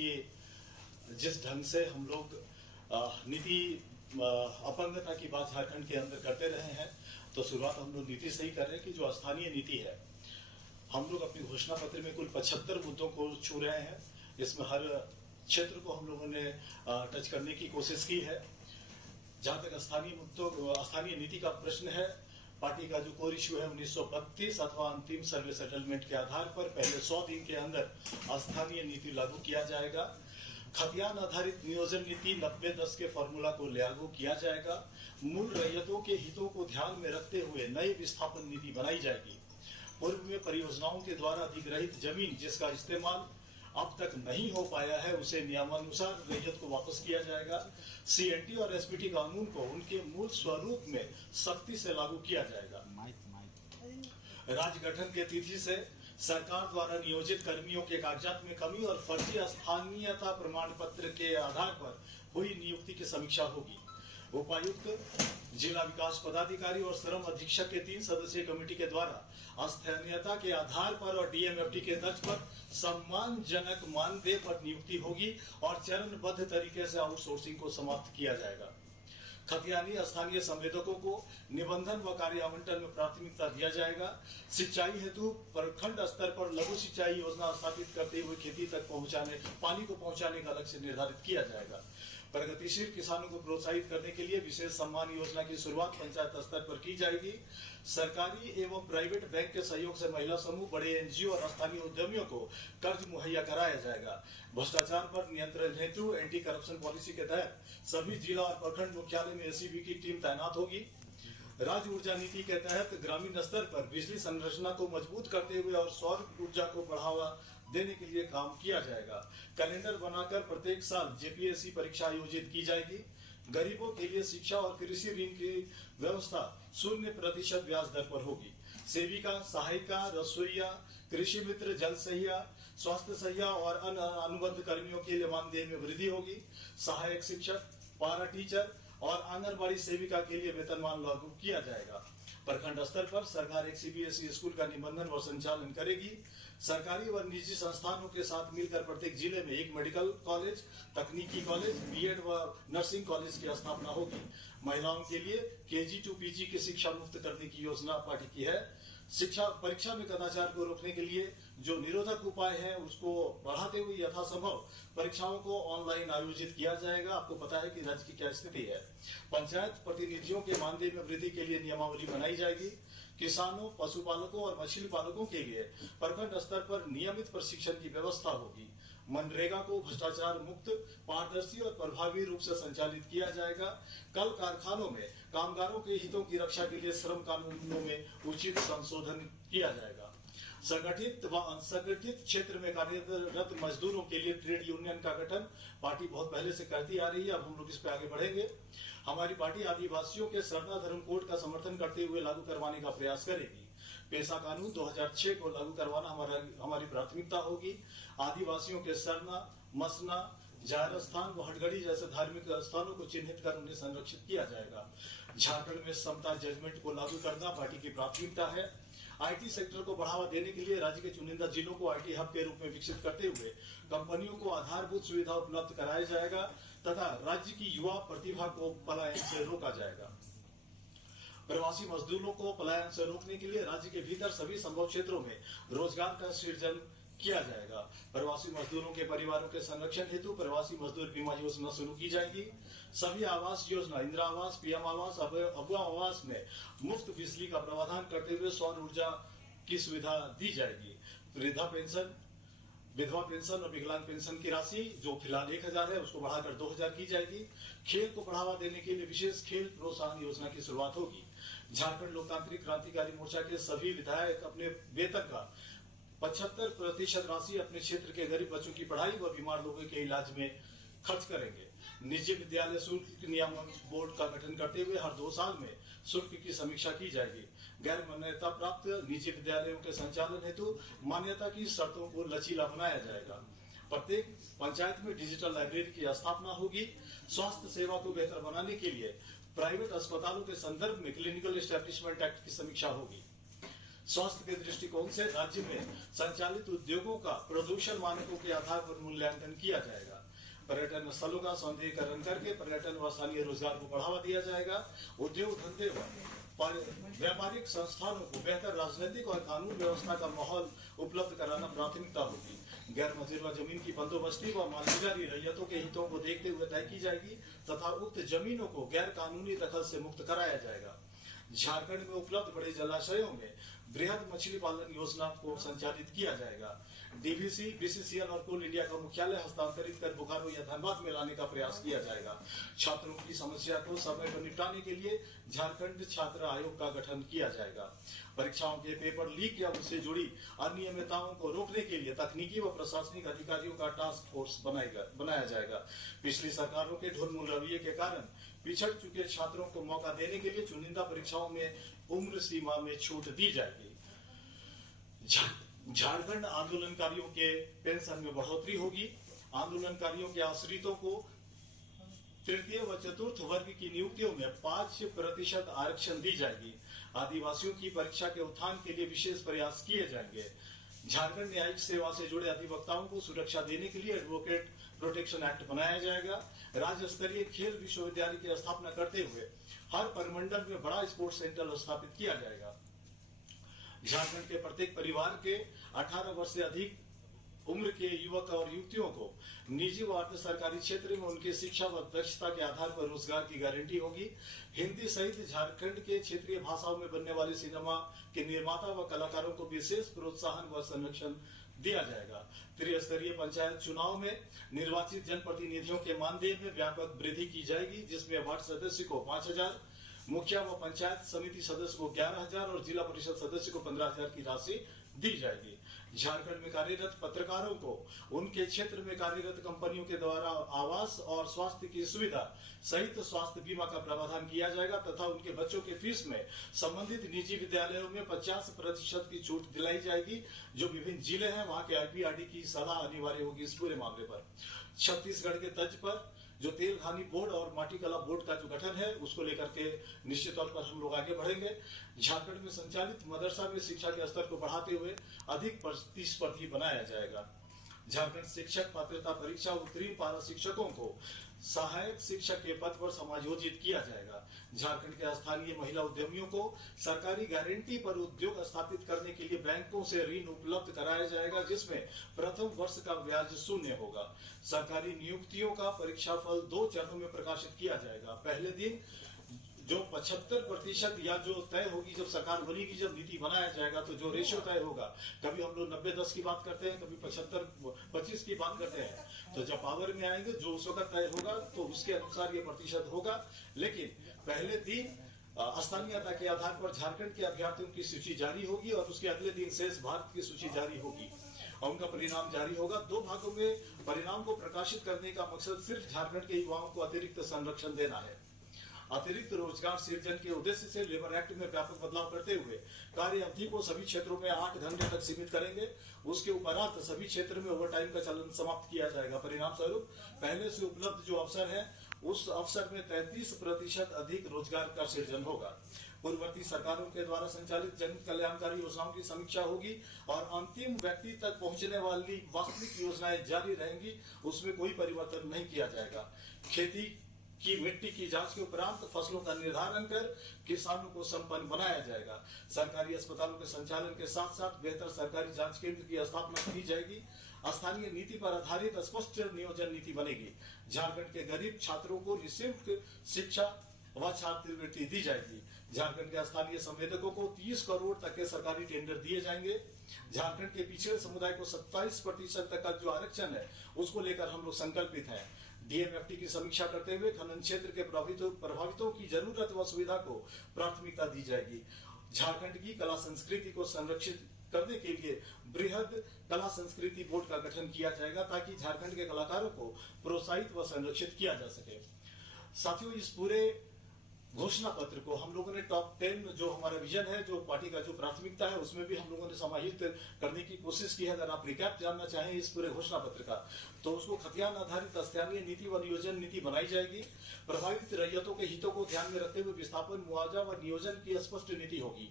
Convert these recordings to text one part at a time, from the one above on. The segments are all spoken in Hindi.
कि जिस ढंग से हम लोग नीति अपंगता की बात झारखंड के अंदर करते रहे हैं, तो शुरुआत हम लोग नीति से ही कर रहे हैं कि जो स्थानीय नीति है, हम लोग अपनी घोषणा पत्र में कुल 75 मुद्दों को छू रहे हैं। इसमें हर क्षेत्र को हम लोगों ने टच करने की कोशिश की है। जहां तक स्थानीय नीति का प्रश्न है, पार्टी का जो कोर इश्यू है 1932 अथवा अंतिम सर्वे सेटलमेंट के आधार पर पहले 100 दिन के अंदर स्थानीय नीति लागू किया जाएगा। खतियान आधारित नियोजन नीति 90-10 के फॉर्मूला को लागू किया जाएगा। मूल रैयतों के हितों को ध्यान में रखते हुए नई विस्थापन नीति बनाई जाएगी। पूर्व में परियोजनाओं के द्वारा अधिग्रहित जमीन जिसका इस्तेमाल अब तक नहीं हो पाया है, उसे नियमानुसार रैयत को वापस किया जाएगा। सीएनटी और एसपीटी कानून को उनके मूल स्वरूप में सख्ती से लागू किया जाएगा। राज्य गठन के तिथि से सरकार द्वारा नियोजित कर्मियों के कागजात में कमी और फर्जी स्थानीयता प्रमाण पत्र के आधार पर हुई नियुक्ति की समीक्षा होगी। उपायुक्त, जिला विकास पदाधिकारी और श्रम अधीक्षक के 3 सदस्यीय कमेटी के द्वारा स्थानीयता के आधार पर और डीएमएफटी के तर्ज पर सम्मानजनक मानदेय पर नियुक्ति होगी और चरणबद्ध तरीके से आउटसोर्सिंग को समाप्त किया जाएगा। खतियानी स्थानीय संवेदकों को निबंधन व कार्य आवंटन में प्राथमिकता दिया जाएगा। सिंचाई हेतु प्रखंड स्तर पर लघु सिंचाई योजना स्थापित करते हुए खेती तक पानी को पहुंचाने का लक्ष्य निर्धारित किया जाएगा। प्रगतिशील किसानों को प्रोत्साहित करने के लिए विशेष सम्मान योजना की शुरुआत पंचायत स्तर पर की जाएगी। सरकारी एवं प्राइवेट बैंक के सहयोग से महिला समूह, बड़े एनजीओ और स्थानीय उद्यमियों को कर्ज मुहैया कराया जाएगा। भ्रष्टाचार पर नियंत्रण हेतु एंटी करप्शन पॉलिसी के तहत सभी जिला और प्रखंड मुख्यालय में एसीबी की टीम तैनात होगी। राज्य ऊर्जा नीति के तहत ग्रामीण स्तर पर बिजली संरचना को मजबूत करते हुए और सौर ऊर्जा को बढ़ावा देने के लिए काम किया जाएगा। कैलेंडर बनाकर प्रत्येक साल जेपीएससी परीक्षा आयोजित की जाएगी। गरीबों के लिए शिक्षा और कृषि ऋण की व्यवस्था 0% ब्याज दर पर होगी। सेविका, सहायिका, रसोईया, कृषि मित्र, जल सहिया, स्वास्थ्य सहिया और अन्य अनुबंध कर्मियों के लिए मानदेय में वृद्धि होगी। सहायक शिक्षक, पारा टीचर और आंगनबाड़ी सेविका के लिए वेतनमान लागू किया जाएगा। प्रखंड स्तर पर सरकार एक सीबीएसई स्कूल का निबंधन व संचालन करेगी। सरकारी व निजी संस्थानों के साथ मिलकर प्रत्येक जिले में एक मेडिकल कॉलेज, तकनीकी कॉलेज, बीएड व नर्सिंग कॉलेज की स्थापना होगी। महिलाओं के लिए केजी टू पीजी की शिक्षा मुफ्त करने की योजना पार्टी की है। शिक्षा परीक्षा में कदाचार को रोकने के लिए जो निरोधक उपाय है उसको बढ़ाते हुए यथासंभव परीक्षाओं को ऑनलाइन आयोजित किया जाएगा। आपको पता है कि राज्य की क्या स्थिति है। पंचायत प्रतिनिधियों के मानदेय में वृद्धि के लिए नियमावली बनाई जाएगी। किसानों, पशुपालकों और मछली पालकों के लिए प्रखंड स्तर पर नियमित प्रशिक्षण की व्यवस्था होगी। मनरेगा को भ्रष्टाचार मुक्त, पारदर्शी और प्रभावी रूप से संचालित किया जाएगा। कल कारखानों में कामगारों के हितों की रक्षा के लिए श्रम कानूनों में उचित संशोधन किया जाएगा। संगठित व असंगठित क्षेत्र में कार्यरत मजदूरों के लिए ट्रेड यूनियन का गठन पार्टी बहुत पहले से करती आ रही है। अब हम लोग इस पे आगे बढ़ेंगे। हमारी पार्टी आदिवासियों के सरना धर्म कोड का समर्थन करते हुए लागू करवाने का प्रयास करेगी। पेशा कानून 2006 को लागू करवाना हमारी प्राथमिकता होगी। आदिवासियों के सरना, मसना, जायर स्थान व हटगड़ी जैसे धार्मिक स्थानों को चिन्हित कर उन्हें संरक्षित किया जाएगा। झारखंड में समता जजमेंट को लागू करना पार्टी की प्राथमिकता है। आईटी सेक्टर को बढ़ावा देने के लिए राज्य के चुनिंदा जिलों को आईटी हब के रूप में विकसित करते हुए कंपनियों को आधारभूत सुविधा उपलब्ध कराया जाएगा तथा राज्य की युवा प्रतिभा को पलायन से रोका जाएगा। प्रवासी मजदूरों को पलायन से रोकने के लिए राज्य के भीतर सभी संभव क्षेत्रों में रोजगार का सृजन किया जाएगा। प्रवासी मजदूरों के परिवारों के संरक्षण हेतु प्रवासी मजदूर बीमा योजना शुरू की जाएगी। सभी आवास योजना, इंदिरा आवास, पीएम आवास, अगुआ आवास में मुफ्त बिजली का प्रावधान करते हुए सौर ऊर्जा की सुविधा दी जाएगी। वृद्धा पेंशन, विधवा पेंशन और विकलांग पेंशन की राशि जो फिलहाल 1000 है उसको बढ़ाकर 2000 की जाएगी। खेल को बढ़ावा देने के लिए विशेष खेल प्रोत्साहन योजना की शुरुआत होगी। झारखंड लोकतांत्रिक क्रांतिकारी मोर्चा के सभी विधायक अपने वेतन का 75% राशि अपने क्षेत्र के गरीब बच्चों की पढ़ाई व बीमार लोगों के इलाज में खर्च करेंगे। निजी विद्यालय शुल्क नियामक बोर्ड का गठन करते हुए हर 2 साल में शुल्क की समीक्षा की जाएगी। गैर मान्यता प्राप्त निजी विद्यालयों के संचालन हेतु मान्यता की शर्तों को लचीला बनाया जाएगा। प्रत्येक पंचायत में डिजिटल लाइब्रेरी की स्थापना होगी। स्वास्थ्य सेवा को बेहतर बनाने के लिए प्राइवेट अस्पतालों के संदर्भ में क्लिनिकल एस्टैब्लिशमेंट एक्ट की समीक्षा होगी। स्वास्थ्य के दृष्टिकोण से राज्य में संचालित उद्योगों का प्रदूषण मानकों के आधार पर मूल्यांकन किया जाएगा। पर्यटन स्थलों का सौंदर्यीकरण करके पर्यटन व स्थानीय रोजगार को बढ़ावा दिया जाएगा। उद्योग धंधे व व्यापारिक संस्थानों को बेहतर राजनीतिक और कानून व्यवस्था का माहौल उपलब्ध कराना प्राथमिकता होगी। गैर मंजूर जमीन की बंदोबस्ती व मालगुजारी रैयतों के हितों को देखते हुए तय की जाएगी तथा उक्त जमीनों को गैर कानूनी दखल से मुक्त कराया जाएगा। झारखंड में उपलब्ध बड़े जलाशयों में बृहद मछली पालन योजना को संचालित किया जाएगा। डीवीसी, बीसीसीएल और कोल इंडिया का मुख्यालय हस्तांतरित कर बोकारो या धनबाद में लाने का प्रयास किया जाएगा। छात्रों की समस्या को समय पर निपटाने के लिए झारखंड छात्र आयोग का गठन किया जाएगा। परीक्षाओं के पेपर लीक या उससे जुड़ी अनियमितताओं को रोकने के लिए तकनीकी व प्रशासनिक अधिकारियों का टास्क फोर्स बनाया जाएगा। पिछली सरकारों के ढुलमुल रवैये के कारण पिछड़ चुके छात्रों को मौका देने के लिए चुनिंदा परीक्षाओं में उम्र सीमा में छूट दी जाएगी। झारखंड आंदोलनकारियों के पेंशन में बढ़ोतरी होगी। आंदोलनकारियों के आश्रितों को तृतीय व चतुर्थ वर्ग की नियुक्तियों में 5% आरक्षण दी जाएगी। आदिवासियों की परीक्षा के उत्थान के लिए विशेष प्रयास किए जाएंगे। झारखंड न्यायिक सेवा से जुड़े अधिवक्ताओं को सुरक्षा देने के लिए एडवोकेट प्रोटेक्शन एक्ट बनाया जाएगा। राज्य स्तरीय खेल विश्वविद्यालय की स्थापना करते हुए हर परिमंडल में बड़ा स्पोर्ट्स सेंटर स्थापित किया जाएगा। झारखंड के प्रत्येक परिवार के 18 वर्ष से अधिक उम्र के युवक और युवतियों को निजी व अर्ध सरकारी क्षेत्र में उनकी शिक्षा व दक्षता के आधार पर रोजगार की गारंटी होगी। हिंदी सहित झारखंड के क्षेत्रीय भाषाओं में बनने वाले सिनेमा के निर्माता व कलाकारों को विशेष प्रोत्साहन व संरक्षण दिया जाएगा। त्रिस्तरीय पंचायत चुनाव में निर्वाचित जनप्रतिनिधियों के मानदेय में व्यापक वृद्धि की जाएगी, जिसमें वार्ड सदस्य को 5,000, मुखिया व पंचायत समिति सदस्य को 11,000 और जिला परिषद सदस्य को 15,000 की राशि दी जाएगी। झारखंड में कार्यरत पत्रकारों को उनके क्षेत्र में कार्यरत कंपनियों के द्वारा आवास और स्वास्थ्य की सुविधा सहित स्वास्थ्य बीमा का प्रावधान किया जाएगा तथा उनके बच्चों के फीस में संबंधित निजी विद्यालयों में 50% की छूट दिलाई जाएगी। जो विभिन्न जिले हैं वहां के आईपीआरडी की सलाह अनिवार्य होगी इस पूरे मामले पर। छत्तीसगढ़ के तर्ज पर जो तेल खानी बोर्ड और माटी कला बोर्ड का जो गठन है उसको लेकर के निश्चित तौर पर हम लोग आगे बढ़ेंगे। झारखंड में संचालित मदरसा में शिक्षा के स्तर को बढ़ाते हुए अधिक प्रतिस्पर्धी बनाया जाएगा। झारखंड शिक्षक पात्रता परीक्षा उत्तीर्ण पारा शिक्षकों को सहायक शिक्षक के पद पर समायोजित किया जाएगा। झारखंड के स्थानीय महिला उद्यमियों को सरकारी गारंटी पर उद्योग स्थापित करने के लिए बैंकों से ऋण उपलब्ध कराया जाएगा, जिसमें प्रथम वर्ष का ब्याज शून्य होगा। सरकारी नियुक्तियों का परीक्षाफल 2 चरणों में प्रकाशित किया जाएगा। पहले दिन जो 75% या जो तय होगी, जब सरकार बनेगी, जब नीति बनाया जाएगा तो जो रेशियो तय होगा, कभी हम लोग 90-10 की बात करते हैं, कभी 75-25 की बात करते हैं, तो जब पावर में आएंगे जो उस वक्त तय होगा तो उसके अनुसार ये प्रतिशत होगा। लेकिन पहले दिन स्थानीयता के आधार पर झारखंड के अभ्यर्थियों की सूची जारी होगी और उसके अगले दिन शेष भारत की सूची जारी होगी और उनका परिणाम जारी होगा। 2 भागों में परिणाम को प्रकाशित करने का मकसद सिर्फ झारखंड के युवाओं को अतिरिक्त संरक्षण देना है। अतिरिक्त रोजगार सृजन के उद्देश्य से लेबर एक्ट में व्यापक बदलाव करते हुए कार्य अवधि को सभी क्षेत्रों में 8 घंटे तक सीमित करेंगे। उसके उपरांत सभी क्षेत्र में ओवरटाइम का चलन समाप्त किया जाएगा। परिणाम स्वरूप पहले से उपलब्ध जो अवसर है उस अवसर में 33% अधिक रोजगार का सृजन होगा। पूर्ववर्ती सरकारों के द्वारा संचालित जन कल्याणकारी योजनाओं की समीक्षा होगी और अंतिम व्यक्ति तक पहुंचने वाली वास्तविक योजनाएं जारी रहेंगी, उसमें कोई परिवर्तन नहीं किया जाएगा। खेती की मिट्टी की जांच के उपरांत फसलों का निर्धारण कर किसानों को संपन्न बनाया जाएगा। सरकारी अस्पतालों के संचालन के साथ साथ बेहतर सरकारी जांच केंद्र की स्थापना की जाएगी। स्थानीय नीति पर आधारित स्पष्ट नियोजन नीति बनेगी। झारखंड के गरीब छात्रों को निःशुल्क शिक्षा व छात्रवृत्ति दी जाएगी। झारखंड के स्थानीय संवेदकों को 30 करोड़ तक के सरकारी टेंडर दिए जाएंगे। झारखंड के पिछड़े समुदाय को 27% तक का जो आरक्षण है उसको लेकर हम लोग संकल्पित हैं। डीएमएफटी की समीक्षा करते हुए खनन क्षेत्र के प्रभावितों की जरूरत व सुविधा को प्राथमिकता दी जाएगी। झारखंड की कला संस्कृति को संरक्षित करने के लिए बृहद कला संस्कृति बोर्ड का गठन किया जाएगा ताकि झारखंड के कलाकारों को प्रोत्साहित व संरक्षित किया जा सके। साथियों, इस पूरे घोषणा पत्र को हम लोगों ने टॉप 10 जो हमारा विजन है, जो पार्टी का जो प्राथमिकता है, उसमें भी हम लोगों ने समाहित करने की कोशिश की है। अगर आप रिकैप जानना चाहें इस पूरे घोषणा पत्र का, तो उसको खतियान आधारित स्थानीय नीति व नियोजन नीति बनाई जाएगी। प्रभावित रैयतों के हितों को ध्यान में रखते हुए विस्थापन, मुआवजा व नियोजन की स्पष्ट नीति होगी।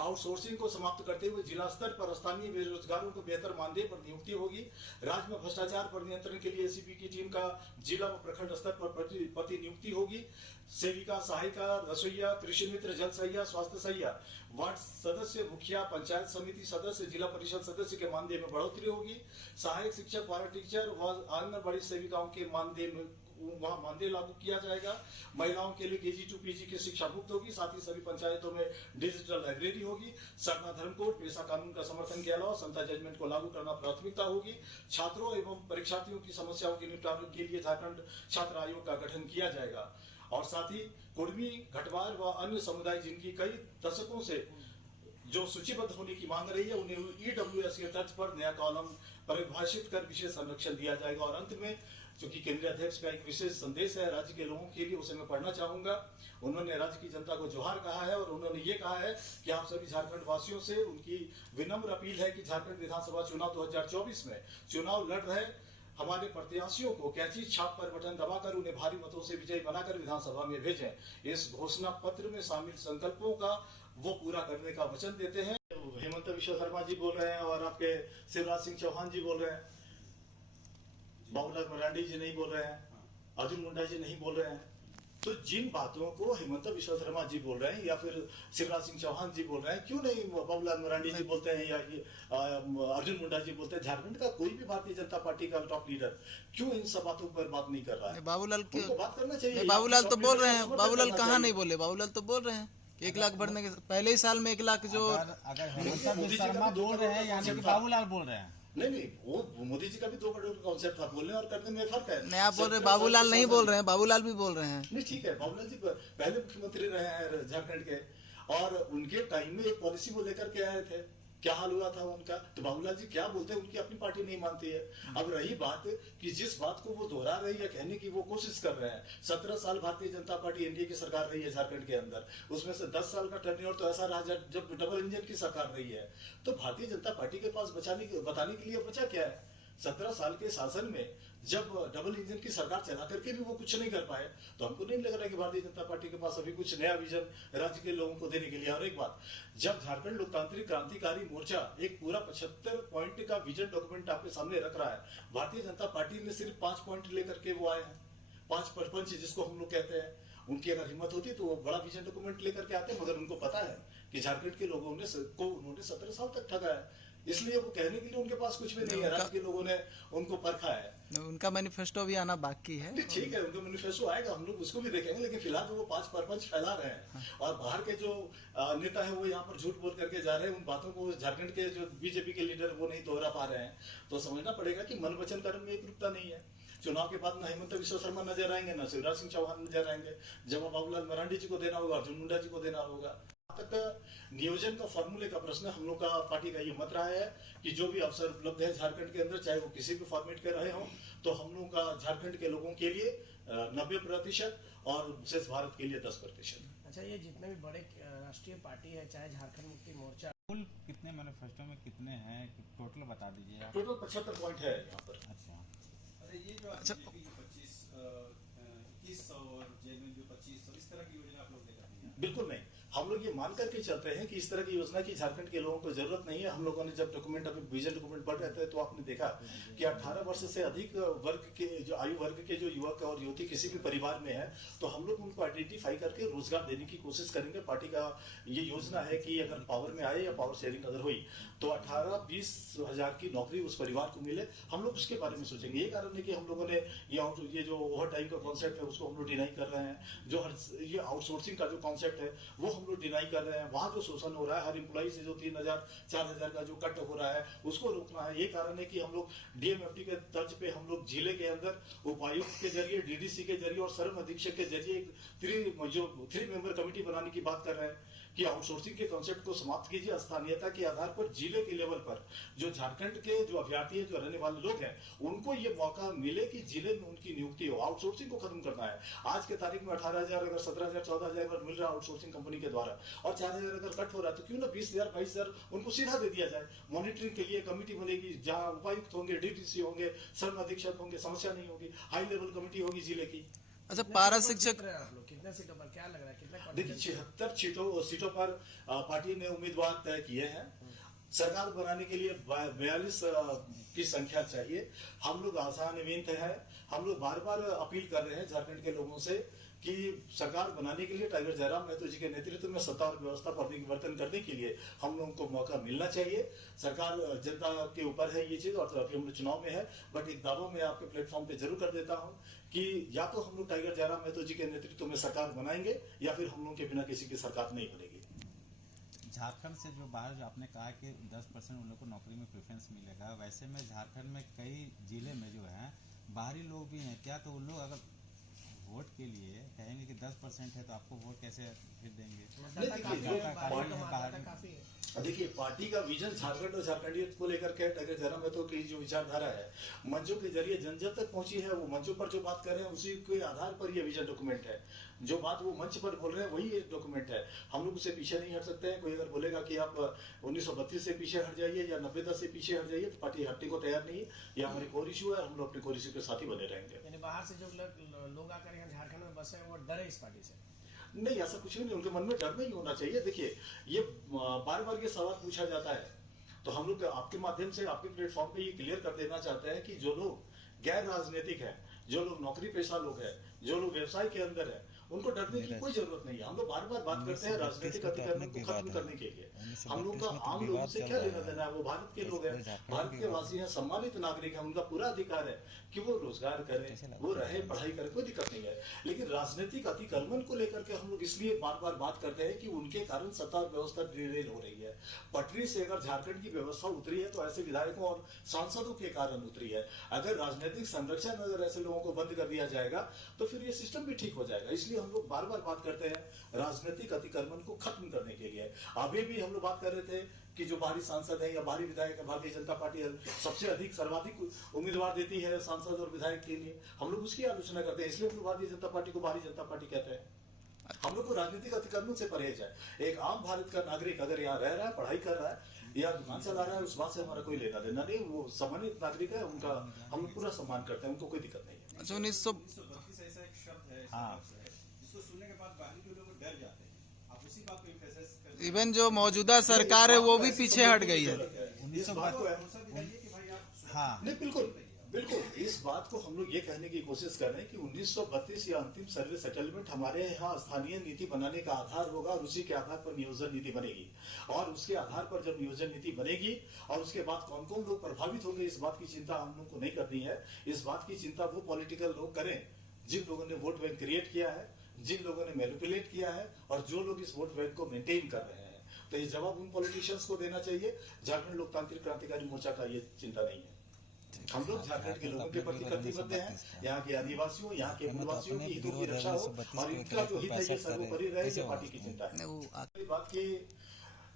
आउटसोर्सिंग को समाप्त करते हुए जिला स्तर पर स्थानीय बेरोजगारों को बेहतर मानदेय पर नियुक्ति होगी। राज्य में भ्रष्टाचार पर नियंत्रण के लिए एसीबी की टीम का जिला व प्रखंड स्तर पर प्रति नियुक्ति होगी। सेविका, सहायिका, रसोईया, कृषि मित्र, जल सहिया, स्वास्थ्य सहिया, वार्ड सदस्य, मुखिया, पंचायत समिति सदस्य, जिला परिषद सदस्य के मानदेय में बढ़ोतरी होगी। सहायक शिक्षक, पारा टीचर व आंगनबाड़ी सेविकाओं के मानदेय में वहां मानदेय लागू किया जाएगा। महिलाओं के लिए केजी टू पीजी की शिक्षा मुक्त होगी। साथ ही सभी पंचायतों में डिजिटल लाइब्रेरी होगी। सरना धर्म कोड, पेशा कानून का समर्थन के अलावा समता जजमेंट को लागू करना प्राथमिकता होगी। छात्रों एवं परीक्षार्थियों की समस्याओं के निपटारे के लिए झारखंड छात्र आयोग का गठन किया जाएगा। और साथ ही कुर्मी, घटवार व अन्य समुदाय जिनकी कई दशकों से जो सूचीबद्ध होने की मांग रही है, उन्हें ईडब्ल्यूएस के तर्ज पर नया कॉलम परिभाषित कर विशेष संरक्षण दिया जाएगा। और अंत में क्योंकि केंद्रीय अध्यक्ष का एक विशेष संदेश है राज्य के लोगों के लिए, उसे मैं पढ़ना चाहूंगा। उन्होंने राज्य की जनता को जोहार कहा है और उन्होंने ये कहा है कि आप सभी झारखंड वासियों से उनकी विनम्र अपील है कि झारखंड विधानसभा चुनाव 2024 में चुनाव लड़ रहे हमारे प्रत्याशियों को कैंची छाप पर बटन दबाकर उन्हें भारी मतों से विजयी बनाकर विधानसभा में भेजें। इस घोषणा पत्र में शामिल संकल्पों का वो पूरा करने का वचन देते हैं। हेमंत विश्व शर्मा जी बोल रहे हैं और आपके शिवराज सिंह चौहान जी बोल रहे हैं, बाबूलाल मरांडी जी नहीं बोल रहे हैं, अर्जुन मुंडा जी नहीं बोल रहे हैं। तो जिन बातों को हेमंत विश्व शर्मा जी बोल रहे हैं या फिर शिवराज सिंह चौहान जी बोल रहे हैं, क्यों नहीं बाबूलाल मरांडी जी बोलते हैं या अर्जुन मुंडा जी बोलते हैं? झारखंड का कोई भी भारतीय जनता पार्टी का टॉप लीडर क्यों इन सब बातों पर बात नहीं कर रहा है? बाबूलाल उनको बात करना चाहिए। बाबूलाल तो बोल रहे हैं, बाबूलाल कहाँ नहीं बोले? बाबूलाल तो बोल रहे हैं 1 लाख बढ़ने के पहले ही साल में 1 लाख जो अगर हेमंत विश्व शर्मा बोल रहे हैं यानी कि बाबूलाल बोल रहे हैं। नहीं, वो मोदी जी का भी 2 करोड़ कॉन्सेप्ट था, बोलने और करने में फर्क है। नहीं, आप बोल रहे बाबूलाल नहीं बोल रहे हैं, बाबूलाल भी बोल रहे हैं। नहीं, ठीक है, बाबूलाल जी पहले मुख्यमंत्री रहे हैं झारखंड के और उनके टाइम में एक पॉलिसी वो लेकर के आए थे। क्या हाल हुआ था उनका? तो बाबूलाल जी क्या बोलते हैं, उनकी अपनी पार्टी नहीं मानती है। अब रही बात कि जिस बात को वो दोहरा रही है, कहने की वो कोशिश कर रहे हैं, 17 साल भारतीय जनता पार्टी एनडीए की सरकार रही है झारखंड के अंदर, उसमें से 10 साल का टर्नओवर तो ऐसा रहा जब डबल इंजन की सरकार रही है। तो भारतीय जनता पार्टी के पास बताने के लिए बचा क्या है? 17 साल के शासन में जब डबल इंजन की सरकार चला करके भी वो कुछ नहीं कर पाए, तो हमको नहीं लग रहा कि भारतीय जनता पार्टी के पास अभी कुछ नया विजन राज्य के लोगों को देने के लिए। और एक बात, जब झारखंड लोकतांत्रिक क्रांतिकारी मोर्चा एक पूरा 75 पॉइंट का विजन डॉक्यूमेंट आपके सामने रख रहा है, भारतीय जनता पार्टी ने सिर्फ 5 पॉइंट लेकर के वो आए हैं। 5 परपंच जिसको हम लोग कहते हैं, उनकी अगर हिम्मत होती तो वो बड़ा विजन डॉक्यूमेंट लेकर के आते, मगर उनको पता है कि झारखंड के लोगों ने उन्होंने 17 साल तक ठगा है, इसलिए वो कहने के लिए उनके पास कुछ भी नहीं है। राज्य के लोगों ने उनको परखा है। उनका मैनिफेस्टो भी आना बाकी है। ठीक है, उनका मैनिफेस्टो आएगा, हम लोग उसको भी देखेंगे, लेकिन फिलहाल वो 5 परपंच फैला रहे हैं और बाहर के जो नेता है वो यहाँ पर झूठ बोल करके जा रहे हैं। उन बातों को झारखंड के जो बीजेपी के लीडर वो नहीं दोहरा पा रहे हैं। तो समझना पड़ेगा कि मन वचन कर्म में एक रूपता नहीं है। चुनाव के बाद न हेमंत विश्व शर्मा नजर आएंगे, न शिवराज सिंह चौहान नजर आएंगे। जब बाबूलाल मरांडी जी को देना होगा, अर्जुन मुंडा जी को देना होगा। तक नियोजन का फॉर्मूले का प्रश्न हम लोग का पार्टी का ये मत रहा है कि जो भी अवसर उपलब्ध है झारखंड के अंदर, चाहे वो किसी भी फॉर्मेट के रहे हों, तो हम लोग का झारखंड के लोगों के लिए 90% और शेष भारत के लिए 10%। अच्छा, ये जितने भी बड़े राष्ट्रीय पार्टी है, चाहे झारखंड मुक्ति मोर्चा, कुल कितने मैनिफेस्टो में कितने हैं, टोटल बता दीजिए आप। टोटल 75 पॉइंट है यहाँ पर। अच्छा, अरे ये जो 25 2100 और जेल में जो 2500 इस तरह की योजना आप लोग लेकर नहीं हैं? बिल्कुल नहीं, हम लोग ये मान करके चलते हैं कि इस तरह की योजना की झारखंड के लोगों को जरूरत नहीं है। हम लोगों ने जब डॉक्यूमेंट अभी विजन डॉक्यूमेंट पढ़ रहे थे तो आपने देखा कि 18 वर्ष से अधिक वर्ग के जो आयु वर्ग के जो युवक और युवती किसी भी परिवार में है, तो हम लोग उनको आइडेंटिफाई करके रोजगार देने की कोशिश करेंगे। पार्टी का ये योजना है कि अगर पावर में आए या पावर शेयरिंग अगर हुई तो 18-20 हजार की नौकरी उस परिवार को मिले। हम लोग उसके बारे में सोचेंगे। ये कारण है कि हम लोगों ने ये जो ओवर टाइम का कॉन्सेप्ट है उसको हम लोग डिनाई कर रहे हैं। जो ये आउटसोर्सिंग का जो कॉन्सेप्ट है वो हम लोग डिनाई कर रहे हैं। वहां जो शोषण हो रहा है, हर एम्प्लॉई से जो 3000-4000 का जो कट हो रहा है उसको रोकना है। ये कारण है कि हम लोग डीएमएफटी के तर्ज पे हम लोग जिले के अंदर उपायुक्त के जरिए, डीडीसी के जरिए और श्रम अधीक्षक के जरिए एक 3 मेंबर कमेटी बनाने की बात कर रहे हैं कि आउटसोर्सिंग के कॉन्सेप्ट को समाप्त कीजिए। स्थानीयता के आधार पर जिले के लेवल पर जो झारखंड के जो अभ्यर्थी है, जो रहने वाले लोग हैं, उनको ये मौका मिले कि जिले में उनकी नियुक्ति हो। आउटसोर्सिंग को खत्म करना है। आज के तारीख में 18,000 अगर 17,000 14,000 अगर मिल रहा है आउटसोर्सिंग कंपनी के द्वारा और 4,000 अगर कट हो रहा है, तो क्यों ना 20,000 22,000 उनको सीधा दे दिया जाए। मॉनिटरिंग के लिए कमेटी बनेगी जहां उपायुक्त होंगे, डीडीसी होंगे, श्रम अधीक्षक होंगे, समस्या नहीं होगी। हाई लेवल कमेटी होगी जिले की। अच्छा, पारा शिक्षक जीत रहे हैं आप लोग, कितने सीटों पर क्या लग रहा है, कितना देखिए confidence? 76 सीटों पर पार्टी ने उम्मीदवार तय किए हैं। सरकार बनाने के लिए 42 की संख्या चाहिए। हम लोग आशान्वित है। हम लोग बार बार अपील कर रहे हैं झारखंड के लोगों से कि सरकार बनाने के लिए टाइगर जयराम महतो जी के नेतृत्व में सत्ता और व्यवस्था परिवर्तन करने के लिए हम लोगों को मौका मिलना चाहिए। सरकार जनता के ऊपर है ये चीज, और अभी हम लोग चुनाव में है। बट एक दावा मैं आपके प्लेटफॉर्म पे जरूर कर देता हूँ कि या तो हम लोग टाइगर जयराम महतो जी के नेतृत्व में सरकार बनाएंगे या फिर हम लोग के बिना किसी की सरकार नहीं बनेगी। झारखंड से जो बाहर जो आपने कहा कि 10% उन लोग को नौकरी में प्रेफरेंस मिलेगा, वैसे में झारखंड में कई जिले में जो है बाहरी लोग भी हैं क्या, तो उन लोग अगर वोट के लिए कहेंगे कि 10% है तो आपको वोट कैसे फिर देंगे? मतदाता काफी है, बाहरी का मतदाता काफी है। देखिए, पार्टी का विजन झारखंड और झारखंडियत को लेकर के टाइगर जयराम महतो की जो विचारधारा है मंचों के जरिए जन जन तक पहुंची है। वो मंचों पर जो बात कर रहे हैं उसी के आधार पर ये विजन डॉक्यूमेंट है। जो बात वो मंच पर बोल रहे हैं वही एक डॉक्यूमेंट है। हम लोग उससे पीछे नहीं हट सकते हैं। कोई अगर बोलेगा कि आप 1932 से पीछे हट जाइए या 90-10 से पीछे हट जाइए, तो पार्टी हटने को तैयार नहीं है। ये हमारी कोर इशू है, हम लोग अपने कोर इशू के साथ ही बने रहेंगे। यानी बाहर से जो लोग आकर यहाँ झारखंड में बसे हैं वो डरे इस पार्टी से? नहीं, ऐसा कुछ भी नहीं। उनके मन में डर नहीं होना चाहिए। देखिए, ये बार बार ये सवाल पूछा जाता है, तो हम लोग आपके माध्यम से आपके प्लेटफॉर्म पे ये क्लियर कर देना चाहते हैं कि जो लोग गैर राजनीतिक है, जो लोग नौकरी पेशा लोग हैं, जो लोग व्यवसाय के अंदर है, उनको डरने की कोई जरूरत नहीं है। हम लोग बार बार बात करते हैं राजनीतिक अतिक्रमण को खत्म करने के लिए। हम लोग का आम लोगों से क्या लेना देना है? वो भारत के लोग हैं, भारत के वासी हैं, सम्मानित नागरिक हैं। उनका पूरा अधिकार है कि वो रोजगार करें, वो रहे, पढ़ाई करें, कोई दिक्कत नहीं है। लेकिन राजनीतिक अतिक्रमण को लेकर के हम लोग इसलिए बार बार बात करते हैं कि उनके कारण सत्ता और व्यवस्था डिरेल हो रही है। पटरी से अगर झारखंड की व्यवस्था उतरी है तो ऐसे विधायकों और सांसदों के कारण उतरी है। अगर राजनीतिक संरक्षण अगर ऐसे लोगों को बंद कर दिया जाएगा तो फिर ये सिस्टम भी ठीक हो जाएगा। इसलिए हम लोग बार बार बात करते हैं राजनीतिक अतिक्रमण को खत्म करने के लिए। अभी भी हम लोग बात कर रहे थे कि जो बाहरी सांसद है या बाहरी विधायक है, भारतीय जनता पार्टी सबसे अधिक सर्वाधिक उम्मीदवार देती है सांसद और विधायक के लिए, हम लोग उसकी आलोचना करते हैं। इसलिए हम लोग भारतीय जनता पार्टी को बाहरी जनता पार्टी कहते हैं। हम लोग को राजनीतिक अतिक्रमण से परहेज है। एक आम भारत का नागरिक अगर यहाँ रह रहा है, पढ़ाई कर रहा है या दुकान चला रहा है, उस बात से हमारा कोई लेना देना नहीं। वो सम्मानित नागरिक है, उनका हम लोग पूरा सम्मान करते हैं, उनको कोई दिक्कत नहीं है। अच्छा, 1900 1932 ऐसा एक शब्द है, हाँ। जिसको सुनने के बाद बाहरी के लोग डर जाते हैं। आप उसी बात को emphasize करते हैं। इवन जो मौजूदा सरकार है वो भी पीछे हट गई है। इस बात को कौन सा दिखाइए कि भाई आप हाँ, नहीं, बिल्कुल बिल्कुल इस बात को हम लोग ये कहने की कोशिश कर रहे हैं कि 1932 या अंतिम सर्वे सेटलमेंट हमारे यहाँ स्थानीय नीति बनाने का आधार होगा और उसी के आधार पर नियोजन नीति बनेगी। और उसके आधार पर जब नियोजन नीति बनेगी और उसके बाद कौन कौन लोग प्रभावित होंगे, इस बात की चिंता हम लोग को नहीं करनी है। इस बात की चिंता वो पॉलिटिकल लोग करें जिन लोगों ने वोट बैंक क्रिएट किया है, जिन लोगों ने मैनिपुलेट किया है और जो लोग इस वोट बैंक को मेंटेन कर रहे हैं। तो ये जवाब उन पॉलिटिशियंस को देना चाहिए। झारखंड लोकतांत्रिक क्रांतिकारी मोर्चा का ये चिंता नहीं है। हम लोग झारखंड के लोगों के प्रति प्रतिबद्ध हैं। यहाँ के आदिवासियों, यहाँ के मूलवासियों की हितों की रक्षा हो और इनका जो हित है ये सर्वोपरि रहे, ये पार्टी की चिंता है। बात की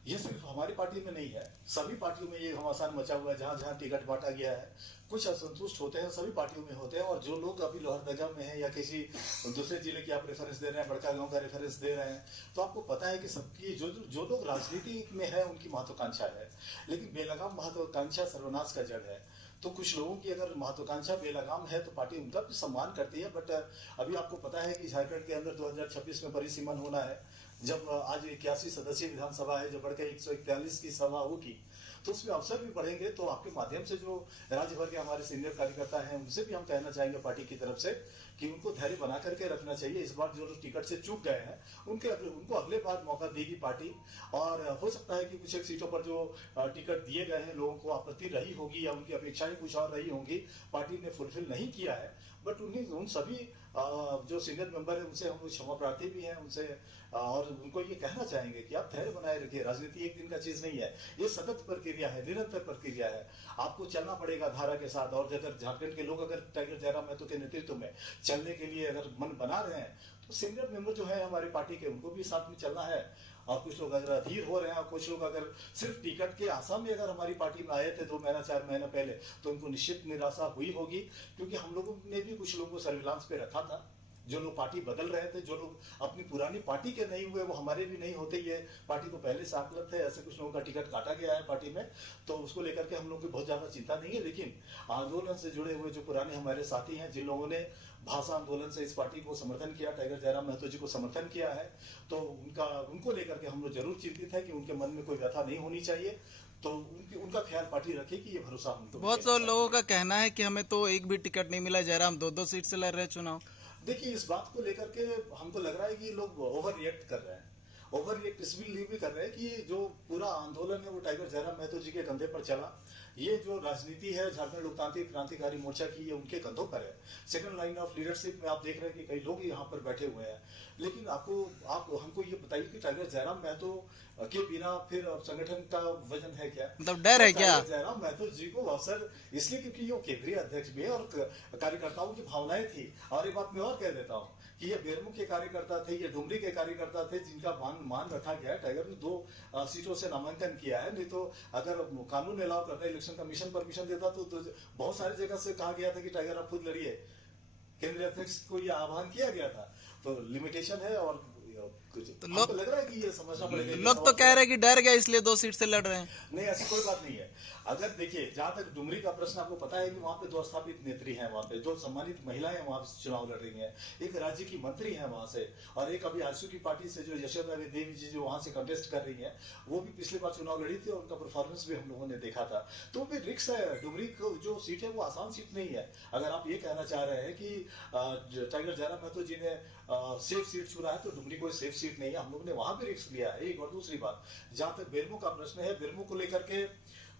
ये सिर्फ हमारी पार्टी में नहीं है, सभी पार्टियों में ये घमासान मचा हुआ है। जहाँ जहाँ टिकट बांटा गया है, कुछ असंतुष्ट होते हैं, सभी पार्टियों में होते हैं। और जो लोग अभी लोहरदगा में हैं या किसी दूसरे जिले की आप रेफरेंस दे रहे हैं, बड़का गांव का रेफरेंस दे रहे हैं, तो आपको पता है कि सबकी जो लोग राजनीति में है उनकी महत्वाकांक्षा है, लेकिन बेलगाम महत्वाकांक्षा सर्वनाश का जड़ है। तो कुछ लोगों की अगर महत्वाकांक्षा बेलगाम है तो पार्टी उनका भी सम्मान करती है। बट अभी आपको पता है कि झारखंड के अंदर 2026 में परिसीमन होना है। जब आज 81 सदस्यीय विधानसभा है, जो बढ़कर 141 की सभा होगी, तो उसमें अवसर भी बढ़ेंगे। तो आपके माध्यम से जो राज्य भर के हमारे सीनियर कार्यकर्ता हैं उनसे भी हम कहना चाहेंगे पार्टी की तरफ से कि उनको धैर्य बना करके रखना चाहिए। इस बार जो लोग टिकट से चूक गए हैं उनको अगले बार मौका देगी पार्टी। और हो सकता है कि कुछ एक सीटों पर जो टिकट दिए गए हैं लोगों को आपत्ति रही होगी या उनकी अपेक्षाएं कुछ और रही होंगी, पार्टी ने फुलफिल नहीं किया है। बट उन सभी जो सीनियर मेंबर है उनसे हम लोग क्षमा प्रार्थी भी हैं उनसे, और उनको ये कहना चाहेंगे कि आप धैर्य बनाए रखिए। राजनीति एक दिन का चीज नहीं है, ये सतत प्रक्रिया है, निरंतर प्रक्रिया है। आपको चलना पड़ेगा धारा के साथ। और अगर झारखंड के लोग अगर टाइगर जयराम महतो के नेतृत्व में चलने के लिए अगर मन बना रहे हैं तो सीनियर मेंबर जो है हमारे पार्टी के, उनको भी साथ में चलना है। और कुछ लोग अगर अधीर हो रहे हैं और कुछ लोग अगर सिर्फ टिकट के आशा में अगर हमारी पार्टी में आए थे 2 महीना 4 महीना पहले, तो उनको निश्चित निराशा हुई होगी। क्योंकि हम लोगों ने भी कुछ लोगों को सर्विलांस पे रखा था, जो लोग पार्टी बदल रहे थे, जो लोग अपनी पुरानी पार्टी के नहीं हुए वो हमारे भी नहीं होते। ये पार्टी को पहले से आकलन थे, ऐसे कुछ लोगों का टिकट काटा गया है पार्टी में, तो उसको लेकर के हम लोग की बहुत ज्यादा चिंता नहीं है। लेकिन आंदोलन से जुड़े हुए जो पुराने हमारे साथी हैं, जिन लोगों ने भाषा आंदोलन से इस पार्टी को समर्थन किया, टाइगर जयराम महतो जी को समर्थन किया है, तो उनको लेकर के हम लोग जरूर चिंतित है कि उनके मन में कोई व्यथा नहीं होनी चाहिए। तो उनका ख्याल पार्टी रखेगी, ये भरोसा हमको। बहुत सारे लोगों का कहना है कि हमें तो एक भी टिकट नहीं मिला, जयराम 2-2 सीट से लड़ रहे चुनाव। देखिए, इस बात को लेकर के हमको लग रहा है कि लोग ओवर रिएक्ट कर रहे हैं। ओवर रिएक्ट इसलिए भी कर रहे हैं कि जो पूरा आंदोलन है वो टाइगर जयराम महतो जी के कंधे पर चला। ये जो राजनीति है झारखंड लोकतांत्रिक क्रांतिकारी मोर्चा की, ये उनके कंधों पर है। सेकंड लाइन ऑफ लीडरशिप में आप देख रहे हैं कि कई लोग यहाँ पर बैठे हुए हैं। लेकिन आप हमको ये बताइए कि टाइगर जयराम महतो के बिना फिर संगठन का वजन है क्या? मतलब डर है क्या? टाइगर जयराम महतो जी को अवसर इसलिए क्योंकि वो केंद्रीय अध्यक्ष भी है और कार्यकर्ताओं की भावनाएं थी। और एक बात मैं और कह देता हूँ कि ये बेरमो के कार्यकर्ता थे, ये डुमरी के कार्यकर्ता थे, जिनका मान रखा गया है। टाइगर ने 2 सीटों से नामांकन किया है। नहीं तो अगर कानून अलाउ करता, इलेक्शन कमीशन परमिशन देता तो बहुत सारी जगह से कहा गया था कि टाइगर आप खुद लड़िए। केंद्रीय अध्यक्ष को यह आह्वान किया गया था। तो लिमिटेशन है और तो लोग लग रहा है कि ये समझना पड़ेगा। लोग तो कह रहे हैं कि डर गया इसलिए 2 सीट से लड़ रहे हैं। नहीं, ऐसी कोई बात नहीं है। अगर देखिए, जहां तक डुमरी का प्रश्न, आपको पता है कि वहां पे 2 स्थापित नेत्री हैं, वहां पे 2 सम्मानित महिलाएं वहां से चुनाव लड़ रही हैं। एक राज्य की मंत्री हैं वहां से, और एक अभी आजसू की पार्टी से जो यशोदा देवी जी जो वहां से कंटेस्ट कर रही हैं, वो भी पिछली बार चुनाव लड़ी थी और उनका परफॉर्मेंस भी हम लोगों ने देखा था। तो फिर रिक्स है। डुमरी को जो सीट है वो आसान सीट नहीं है। अगर आप ये कहना चाह रहे हैं कि टाइगर जयराम महतो जी ने सेफ सीट चुना है, तो डुमरी कोई सेफ सीट नहीं है। हम लोग ने वहां भी रिस्क लिया है। एक और दूसरी बात, जहां तक बेरमो का प्रश्न है, बेरमो को लेकर के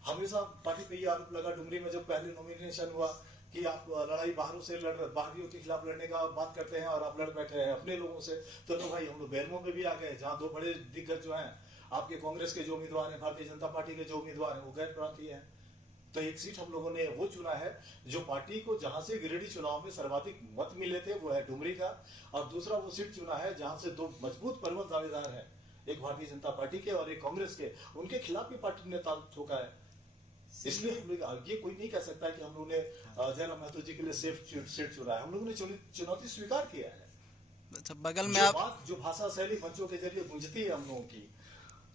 हमेशा पार्टी पे ये आरोप लगा डुमरी में, जब पहले नॉमिनेशन हुआ, कि आप लड़ाई बाहरियों के खिलाफ लड़ने का बात करते हैं और आप लड़ बैठे हैं अपने लोगों से। तो भाई हम लोग बेरमो में भी आ गए, जहाँ 2 बड़े दिग्गज जो हैं, आपके कांग्रेस के जो उम्मीदवार हैं, भारतीय जनता पार्टी के जो उम्मीदवार हैं, वो गैर प्रांतीय हैं। तो एक सीट हम लोगों ने वो चुना है जो पार्टी को जहां से गिरिडीह चुनाव में सर्वाधिक मत मिले थे, वो है डुमरी का। और दूसरा वो सीट चुना है जहां से 2 मजबूत प्रबल दावेदार हैं, एक भारतीय जनता पार्टी के और एक कांग्रेस के। उनके खिलाफ भी पार्टी ने ताल ठोका है। इसलिए हम लोग ये कोई नहीं कह सकता है कि हम लोगों ने जयराम महतो जी के लिए सेफ सीट चुना है। हम लोगों ने चुनौती स्वीकार किया है। अच्छा, बगल में आप जो भाषा शैली मंचों के जरिए गूंजती है हम लोगों की,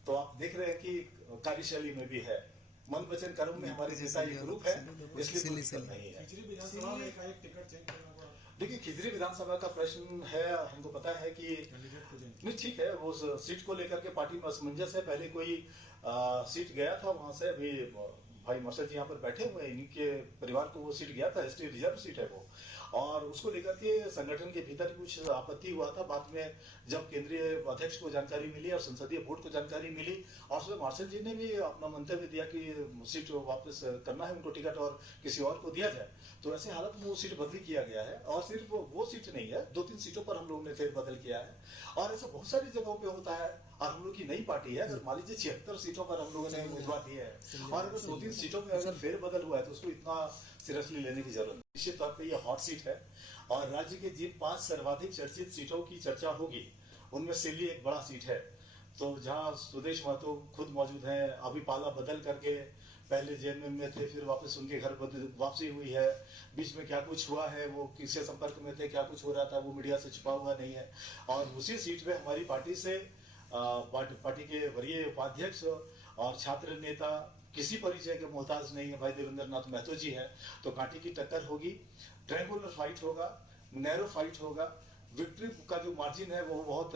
तो आप देख रहे हैं कि कार्यशैली में भी है, मन वचन कर्म में हमारे जैसा एक ग्रुप है, इसलिए कोई दिक्कत नहीं है। खिचड़ी विधानसभा में एकाएक टिकट चेंज करना पड़ा, देखिए, खिजरी विधानसभा का प्रश्न है, हमको पता है कि कैंडिडेट को चेंज नहीं, ठीक है, वो सीट को लेकर के पार्टी में असमंजस है। पहले कोई सीट गया था वहां से, अभी भाई मर्सद जी यहाँ पर बैठे हुए हैं, इनके परिवार को वो सीट गया था, एसटी रिजर्व सीट है वो, और उसको लेकर के संगठन के भीतर कुछ आपत्ति हुआ था। बाद में जब केंद्रीय अध्यक्ष को जानकारी मिली और संसदीय बोर्ड को जानकारी मिली, और उसमें मार्शल जी ने भी अपना मंतव्य दिया कि सीट वापस करना है उनको टिकट और किसी और को दिया जाए, तो ऐसे हालत में वो सीट बदली किया गया है। और सिर्फ वो सीट नहीं है, 2-3 सीटों पर हम लोगों ने फेरबदल किया है, और ऐसा बहुत सारी जगहों पे होता है। और हम लोग की नई पार्टी है, अगर मान लीजिए 76 सीटों पर हम लोगों ने उम्मीदवार दिए हैं, और अगर 2-3 सीटों में अगर फेरबदल हुआ है, तो उसको इतना सीरियसली लेने की जरूरत नहीं। निश्चित तौर पर यह हॉट सीट है, और राज्य के जिन 5 सर्वाधिक चर्चित सीटों की चर्चा होगी, उनमें सिल्ली एक बड़ा सीट है। तो जहाँ सुदेश महतो खुद मौजूद हैं, अभी पाला बदल करके पहले जेल में थे, फिर वापस उनके घर वापसी हुई है, बीच में क्या कुछ हुआ है, वो किसके संपर्क में थे, क्या कुछ हो रहा था, वो मीडिया से छुपा हुआ नहीं है। और उसी सीट पे हमारी पार्टी से पार्टी के वरीय उपाध्यक्ष और छात्र नेता, किसी परिचय के मोहताज नहीं है, भाई देवेंद्र नाथ महतो जी हैं। तो कांटी की टक्कर होगी, ट्रायंगुलर फाइट होगा, नैरो फाइट होगा, विक्ट्री का जो मार्जिन है वो बहुत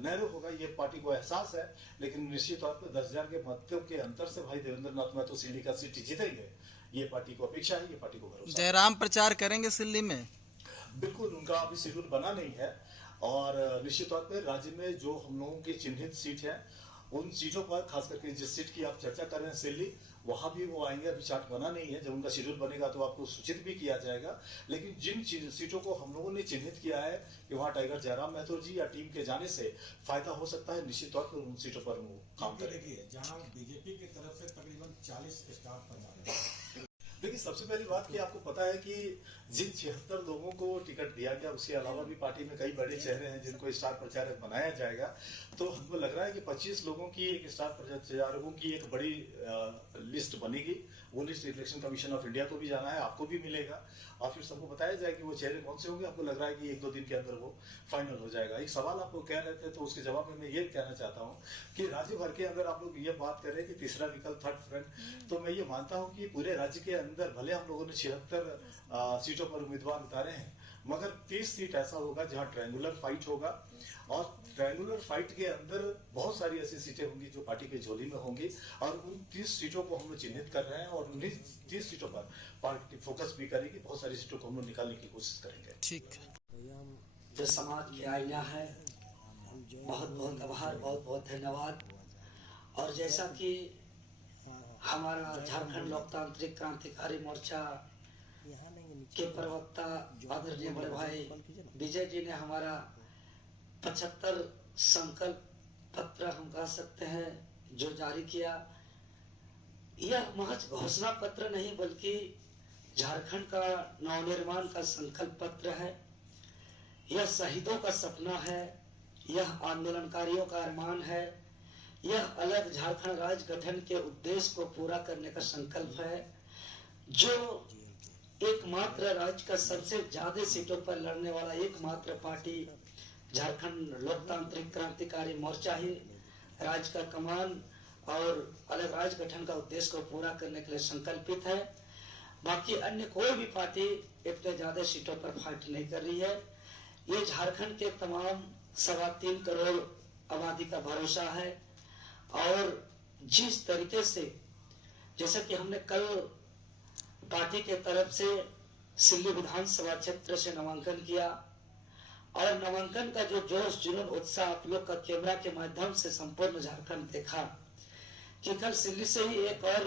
नैरो होगा, ये पार्टी को एहसास है। लेकिन निश्चित तौर पर 10,000 के मतों के अंतर से भाई देवेंद्र नाथ महतो सिल्ली का सीट जीतेंगे, ये पार्टी को अपेक्षा है, ये पार्टी को भरोसा है। जयराम प्रचार करेंगे सिल्ली में? बिल्कुल, उनका अभी शेड्यूल बना नहीं है, और निश्चित तौर पर राज्य में जो हम लोगों की चिन्हित सीट है, उन सीटों पर, खास करके जिस सीट की आप चर्चा कर रहे हैं सिल्ली, वहां भी वो आएंगे। अभी चार्ट बना नहीं है, जब उनका शेड्यूल बनेगा तो आपको सूचित भी किया जाएगा। लेकिन जिन सीटों को हम लोगों ने चिन्हित किया है कि वहां टाइगर जयराम महतो जी या टीम के जाने से फायदा हो सकता है, निश्चित तौर पर उन सीटों पर वो काम करेंगे। देखिए, जहां बीजेपी की तरफ से तकरीबन 40 स्टार पर जा रहे हैं। देखिए, सबसे पहली बात कि आपको पता है कि जिन 76 लोगों को टिकट दिया गया, उसके अलावा भी पार्टी में कई बड़े चेहरे हैं जिनको स्टार प्रचारक बनाया जाएगा। तो हमको लग रहा है कि 25 लोगों की, एक स्टार प्रचारकों की एक बड़ी लिस्ट बनेगी, वो list election commission of India को भी जाना है, आपको भी मिलेगा, और फिर सबको बताया जाए कि वो चेहरे कौन से होंगे। आपको लग रहा है कि 1-2 दिन के अंदर वो फाइनल हो जाएगा। एक सवाल आपको कह रहे थे, तो उसके जवाब में मैं ये कहना चाहता हूँ कि राज्य भर के अंदर आप लोग ये बात कर रहे हैं कि तीसरा विकल्प, थर्ड फ्रंट, तो मैं ये मानता हूँ कि पूरे राज्य के अंदर भले हम लोगों ने 76 सीटों पर उम्मीदवार उतारे हैं, मगर 30 सीट ऐसा होगा जहाँ ट्रायंगुलर फाइट होगा, और ट्रायंगुलर फाइट के अंदर बहुत सारी ऐसी सीटें होंगी जो पार्टी के झोली में होंगी, और उन 30 सीटों को हम लोग चिन्हित कर रहे हैं, और उन्हीं 30 सीटों पर पार्टी फोकस भी करेगी। बहुत सारी सीटों को हम लोग निकालने की कोशिश करेंगे। ठीक है। जो समाज के आईना है, बहुत बहुत आभार, बहुत बहुत धन्यवाद। और जैसा कि हमारा झारखंड लोकतांत्रिक क्रांतिकारी मोर्चा के प्रवक्ता आदरणीय बड़े भाई विजय जी ने हमारा 75 संकल्प पत्र हम कह सकते हैं जो जारी किया, यह महज घोषणा पत्र नहीं बल्कि झारखंड का नवनिर्माण का संकल्प पत्र है। यह शहीदों का सपना है, यह आंदोलनकारियों का अरमान है, यह अलग झारखंड राज्य गठन के उद्देश्य को पूरा करने का संकल्प है, जो एकमात्र राज्य का सबसे ज्यादा सीटों पर लड़ने वाला एकमात्र पार्टी झारखंड लोकतांत्रिक क्रांतिकारी मोर्चा ही राज्य का कमान और अलग राज्य गठन का उद्देश्य को पूरा करने के लिए संकल्पित है। बाकी अन्य कोई भी पार्टी इतने ज्यादा सीटों पर फाइट नहीं कर रही है। ये झारखंड के तमाम 3.25 करोड़ आबादी का भरोसा है, और जिस तरीके से, जैसा कि हमने कल पार्टी के तरफ से सिल्ली विधानसभा क्षेत्र से नामांकन किया, और नामांकन का जो जोश जुनून उत्साह आप लोग का कैमरा के माध्यम से संपूर्ण झारखंड देखा कि कल सिल्ली से ही एक और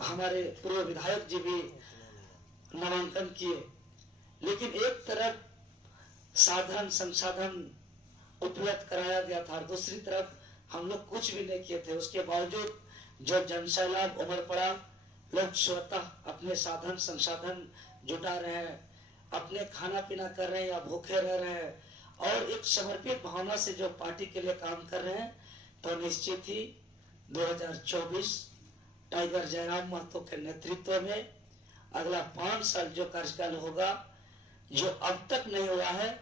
हमारे पूर्व विधायक जी भी नामांकन किए, लेकिन एक तरफ साधन संसाधन उपलब्ध कराया गया था और दूसरी तरफ हम लोग कुछ भी नहीं किए थे। उसके बावजूद जो जनसैलाब उमड़ पड़ा, लोग स्वतः अपने साधन संसाधन जुटा रहे हैं, अपने खाना पीना कर रहे हैं या भूखे रह रहे हैं, और एक समर्पित भावना से जो पार्टी के लिए काम कर रहे हैं, तो निश्चित ही 2024 टाइगर जयराम महतो के नेतृत्व में अगला 5 साल जो कार्यकाल होगा, जो अब तक नहीं हुआ है,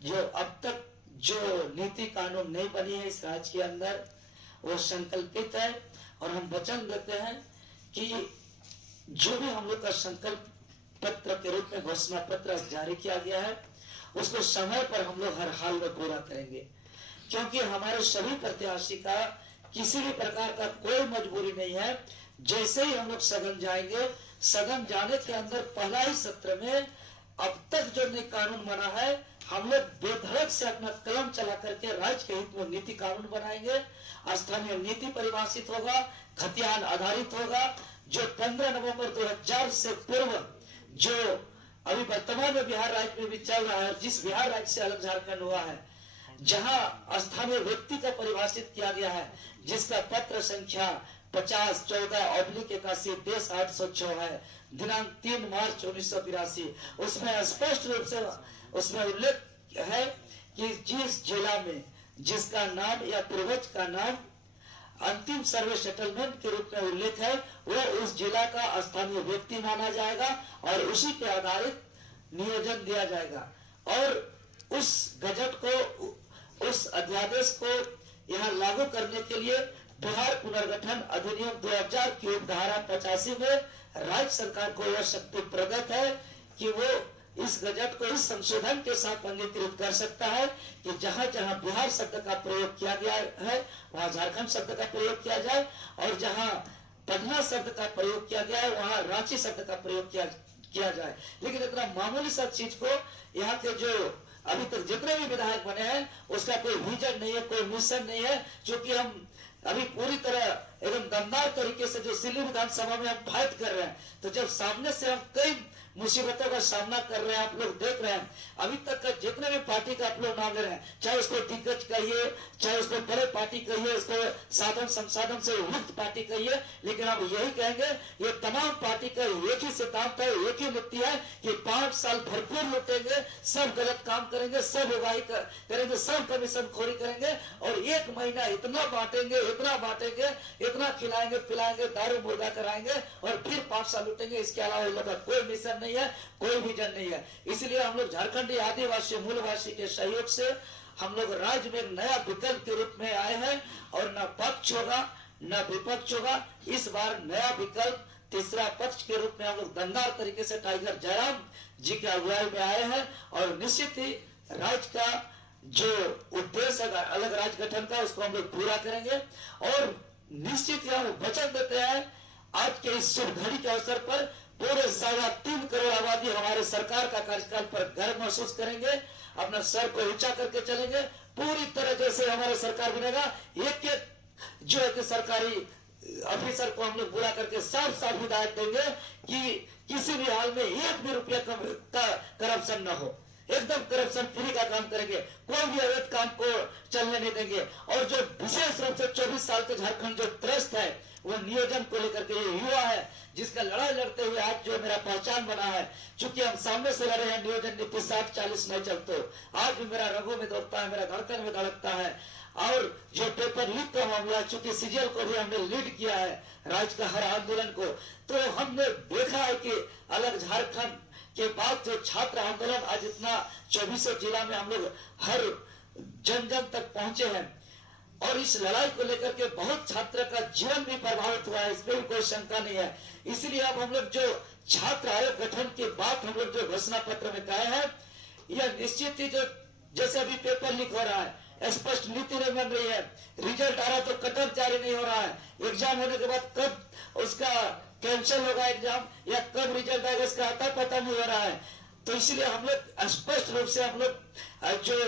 जो अब तक जो नीति कानून नहीं बनी है इस राज्य के अंदर, वो संकल्पित है। और हम वचन देते हैं कि जो भी हम लोग का संकल्प पत्र के रूप में घोषणा पत्र जारी किया गया है, उसको समय पर हम लोग हर हाल में पूरा करेंगे, क्योंकि हमारे सभी प्रत्याशी का किसी भी प्रकार का कोई मजबूरी नहीं है। जैसे ही हम लोग सदन जाएंगे, सदन जाने के अंदर पहला ही सत्र में अब तक जो नई कानून बना है, हम लोग बेधड़क से अपना कलम चला करके राज्य के हित में नीति कानून बनाएंगे। स्थानीय नीति परिभाषित होगा, खतियान आधारित होगा, जो 15 नवंबर 2000 से पूर्व जो अभी वर्तमान में बिहार राज्य में भी चल रहा है, जिस बिहार राज्य से अलग झारखंड हुआ है, जहां स्थानीय व्यक्ति का परिभाषित किया गया है, जिसका पत्र संख्या 5014/81 देश 806 है, दिनांक 3 मार्च 1982। उसमें स्पष्ट रूप से उसमें उल्लेख है कि जिस जिला में जिसका नाम या पूर्वज का नाम अंतिम सर्वे सेटलमेंट के रूप में उल्लेख है, वो उस जिला का स्थानीय व्यक्ति माना जाएगा और उसी के आधारित नियोजन दिया जाएगा। और उस गजट को, उस अध्यादेश को यहाँ लागू करने के लिए बिहार पुनर्गठन अधिनियम 2000 की धारा 85 में राज्य सरकार को यह शक्ति प्रदत्त है कि वो इस गजट को इस संशोधन के साथ अंगीकृत कर सकता है कि जहां जहां बिहार शब्द का प्रयोग किया गया है, वहां झारखंड शब्द का प्रयोग किया जाए, और जहां पटना शब्द का प्रयोग किया गया है, वहां रांची शब्द का प्रयोग किया जाए। लेकिन इतना मामूली सा चीज को यहाँ के जो अभी तक जितने भी विधायक बने हैं, उसका कोई विजन नहीं है, कोई मिशन नहीं है, क्योंकि हम अभी पूरी तरह एकदम दमदार तरीके से जो सिल्ली विधानसभा में हम फाइट कर रहे हैं, तो जब सामने से हम कई मुसीबतों का सामना कर रहे हैं, आप लोग देख रहे हैं। अभी तक का जितने भी पार्टी का आप लोग नाम ले रहे हैं, चाहे उसको दिग्गज कहिए, चाहे उसको बड़े पार्टी कहिए, उसको साधन संसाधन से मुक्त पार्टी कहिए, लेकिन अब यही कहेंगे ये तमाम पार्टी का एक ही सिद्धांत है, एक ही नीति है कि 5 साल भरपूर लुटेंगे, सब गलत काम करेंगे, सब उगाही करेंगे, सब कमीशन खोरी करेंगे और 1 महीना इतना बांटेंगे, इतना खिलाएंगे पिलाएंगे, दारू मुर्गा कराएंगे और फिर 5 साल लुटेंगे। इसके अलावा इन लोगों का कोई मिशन नहीं है, कोई विजन नहीं है। इसलिए हम लोग झारखंडी आदिवासी मूलवासी के सहयोग से हम लोग राज्य में एक नया विकल्प के रूप में आए हैं और न पक्ष होगा न विपक्ष होगा। इस बार नया विकल्प तीसरा पक्ष के रूप में हम लोग दमदार तरीके से टाइगर जयराम जी के अगुवाई में आए हैं और निश्चित ही राज्य का जो उद्देश्य है अलग राज्य गठन का, उसको हम लोग पूरा करेंगे और निश्चित ही हम वचन देते हैं आज के इस शुभ घड़ी के अवसर पर पूरे 3.25 करोड़ आबादी हमारे सरकार का कार्यकाल पर गर्व महसूस करेंगे, अपना सर को ऊंचा करके चलेंगे। पूरी तरह जैसे हमारा सरकार बनेगा, एक जो है कि सरकारी ऑफिसर को हम लोग बुला करके साफ हिदायत देंगे कि किसी भी हाल में 1 भी रुपया का करप्शन न हो, एकदम करप्शन फ्री का काम करेंगे, कोई भी अवैध काम को चलने नहीं देंगे। और जो विशेष रूप से 24 साल के झारखंड जो त्रस्त है वो नियोजन को लेकर के ये युवा है जिसका लड़ाई लड़ते हुए आज जो मेरा पहचान बना है, चूंकि हम सामने से लड़े हैं, नियोजन नीति 60-40 नहीं चलते, आज भी मेरा रगों में दौड़ता है, मेरा धड़कन में धड़कता है। और जो पेपर लीक का मामला, चूंकि सीजीएल को भी हमने लीड किया है राज्य का हर आंदोलन को, तो हमने देखा है कि अलग झारखंड के बाद जो छात्र आंदोलन आज इतना 24 जिला में हम लोग हर जन तक पहुंचे हैं और इस लड़ाई को लेकर के बहुत छात्र का जीवन भी प्रभावित हुआ है, इसमें भी कोई शंका नहीं है। इसलिए अब हम लोग जो छात्र आयोग गठन की बात हम लोग जो घोषणा पत्र में कहे हैं, यह निश्चित ही जो जैसे अभी पेपर लीक हो रहा है, स्पष्ट नीति नहीं बन रही है, रिजल्ट आ रहा तो कटअप जारी नहीं हो रहा है, एग्जाम होने के बाद कब उसका कैंसिल होगा एग्जाम या कब रिजल्ट आएगा इसका आता पता नहीं हो रहा है। तो इसलिए हम लोग स्पष्ट रूप से हम लोग जो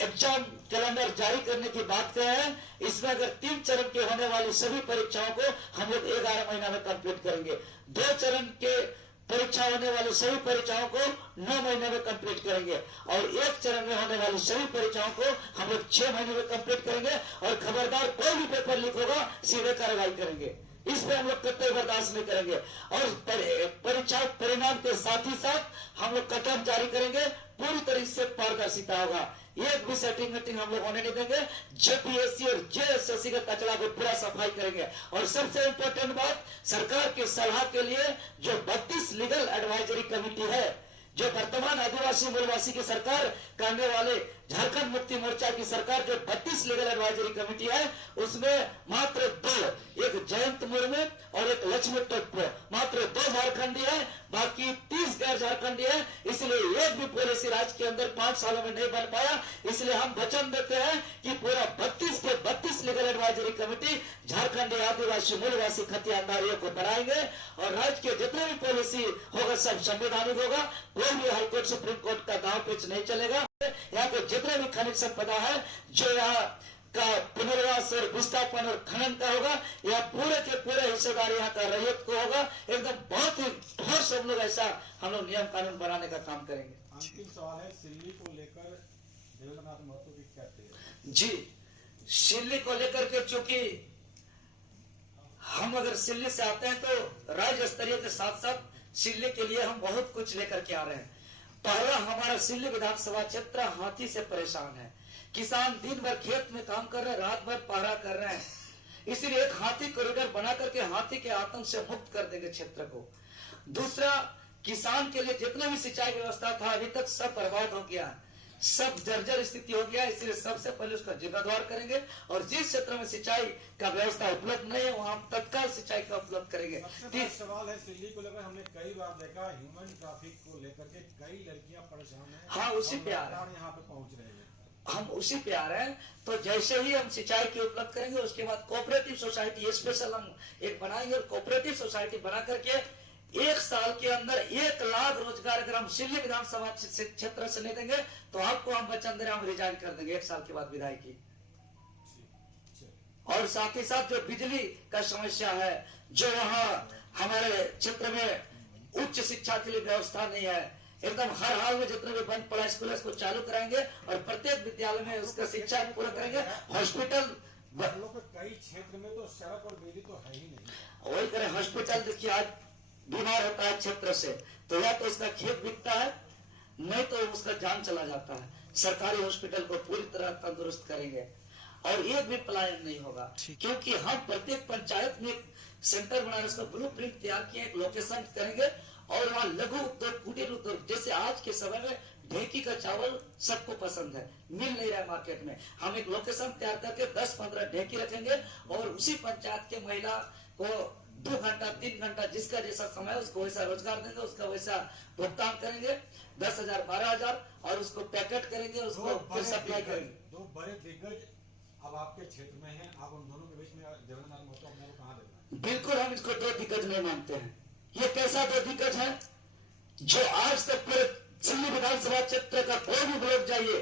एग्जाम कैलेंडर जारी करने की बात कर रहे हैं, इसमें अगर 3 चरण के होने वाली सभी परीक्षाओं को हम लोग 11 महीना में कंप्लीट करेंगे, 2 चरण के परीक्षा होने वाली सभी परीक्षाओं को 9 महीने में कंप्लीट करेंगे और 1 चरण में होने वाली सभी परीक्षाओं को हम लोग 6 महीने में कंप्लीट करेंगे और खबरदार कोई भी पेपर लीक होगा सीधे कार्रवाई करेंगे, इसमें हम लोग कतई बर्दाश्त नहीं करेंगे। और परीक्षा परिणाम के साथ ही साथ हम लोग कटअप जारी करेंगे, पूरी तरीके से पारदर्शिता होगा, एक भी सेटिंग मीटिंग हम लोग होने नहीं देंगे, जेपीएससी और जेएसएससी का कचरा को पूरा सफाई करेंगे। और सबसे इम्पोर्टेंट बात, सरकार की सलाह के लिए जो 32 लीगल एडवाइजरी कमेटी है, जो वर्तमान आदिवासी मूलवासी की सरकार कहने वाले झारखंड मुक्ति मोर्चा की सरकार जो 32 लीगल एडवाइजरी कमेटी है, उसमें मात्र 2, एक जयंत मुर्मू और एक लक्ष्मी टोप्पो, मात्र 2 झारखंडी है, बाकी 30 गैर झारखंडी है। इसलिए एक भी पॉलिसी राज्य के अंदर 5 सालों में नहीं बन पाया। इसलिए हम वचन देते हैं कि पूरा 32 के 32 लीगल एडवाइजरी कमेटी झारखंडी आदिवासी मूलवासी खतियानदारियों को बनाएंगे और राज्य के जितने भी पॉलिसी होगा सब संवैधानिक होगा, कोई भी हाईकोर्ट सुप्रीम कोर्ट का दांव पेच नहीं चलेगा। यहाँ पे जितने भी खनिज संपदा है जो यहाँ का पुनर्वास और विस्थापन और खनन का होगा, यह पूरे के पूरे हिस्सेदार यहाँ का रैयत को होगा। एकदम बहुत ही ठोस हम लोग ऐसा हम लोग नियम कानून बनाने का काम करेंगे। अंतिम सवाल है, सिल्ली को लेकर देवेंद्रनाथ महतो की क्या तैयारी? जी, सिल्ली को लेकर के चूंकि हम अगर सिल्ली से आते हैं तो राज्य स्तरीय के साथ साथ सिल्ली के लिए हम बहुत कुछ लेकर के आ रहे हैं। पहला, हमारा सिल्ली विधानसभा क्षेत्र हाथी से परेशान है, किसान दिन भर खेत में काम कर रहे हैं, रात भर पहरा कर रहे हैं, इसलिए एक हाथी कॉरिडोर बना करके हाथी के आतंक से मुक्त कर देंगे क्षेत्र को। दूसरा, किसान के लिए जितना भी सिंचाई व्यवस्था था अभी तक सब बर्बाद हो गया है, सब जर्जर स्थिति हो गया है, इसलिए सबसे पहले उसका जीर्णोद्धार करेंगे और जिस क्षेत्र में सिंचाई का व्यवस्था उपलब्ध नहीं है वहां हम तत्काल सिंचाई का उपलब्ध करेंगे। सबसे बड़ा सवाल है सिल्ली को लेकर, हमने कई बार देखा ह्यूमन ट्रैफिक को लेकर के कई लड़कियां परेशान हैं। हाँ, उसी पे आ रहे हैं, यहाँ पे पहुंच रहे हैं, हम उसी पे आ रहे हैं। तो जैसे ही हम सिंचाई की उपलब्ध करेंगे उसके बाद कोऑपरेटिव सोसाइटी स्पेशल हम एक बनाएंगे और कोऑपरेटिव सोसाइटी बना करके 1 साल के अंदर 1 लाख रोजगार अगर हम सिल्ली विधानसभा क्षेत्र से नहीं देंगे तो आपको हम वचन दे रहे हैं, हम रिजाइन कर देंगे 1 साल के बाद विधायकी। और साथ ही साथ जो बिजली का समस्या है, जो वहाँ हमारे क्षेत्र में उच्च शिक्षा के लिए व्यवस्था नहीं है। एकदम हर हाल में जितने भी बंद पड़ा स्कूल है उसको चालू कराएंगे और प्रत्येक विद्यालय में उसका शिक्षा पूरा करेंगे। हॉस्पिटल हम लोग के कई क्षेत्र में तो सड़क और बिजली तो है ही नहीं। वही करें। हॉस्पिटल देखिए आज बीमार होता है क्षेत्र से तो या तो उसका खेत बिकता है, नहीं तो उसका जान चला जाता है। सरकारी हॉस्पिटल को पूरी तरह तंदुरुस्त करेंगे और एक भी पलायन नहीं होगा, क्योंकि हम प्रत्येक पंचायत में सेंटर बनाने उसका ब्लूप्रिंट तैयार किए, एक लोकेशन करेंगे और वहाँ लघु उद्योग, कुटीर उद्योग, जैसे आज के समय में ढेकी का चावल सबको पसंद है, मिल नहीं रहा है मार्केट में। हम एक लोकेशन तैयार करके 10-15 ढेकी रखेंगे और उसी पंचायत के महिला को 2 घंटा 3 घंटा जिसका जैसा समय उसको वैसा रोजगार देंगे, उसका वैसा भुगतान करेंगे। 10,000 12,000 और उसको पैकेट करेंगे, उसको फिर सप्लाई करेंगे। 2 बड़े दिग्गज अब आपके क्षेत्र में हैं, आप उन दोनों के बीच में जगन्नाथ महतो अपने को कहाँ देते हैं? बिल्कुल हम इसको 2 दिग्गज नहीं मानते हैं। ये कैसा 2 दिग्गज है जो आज तक पूरे दिल्ली विधानसभा क्षेत्र का कोई भी ब्लॉक जाइए